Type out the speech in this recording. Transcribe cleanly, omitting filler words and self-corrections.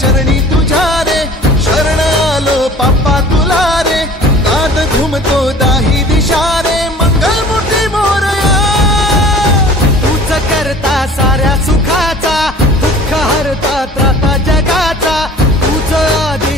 चरणी तुझ्या रे, शरण आलो बाप्पा तुला रे, नाद घुमतो दाही दिशा रे, मंगलमूर्ती मोरया. तूच करता साऱ्या सुखाचा, दुःख हरता त्राता जगाचा, तूच आदि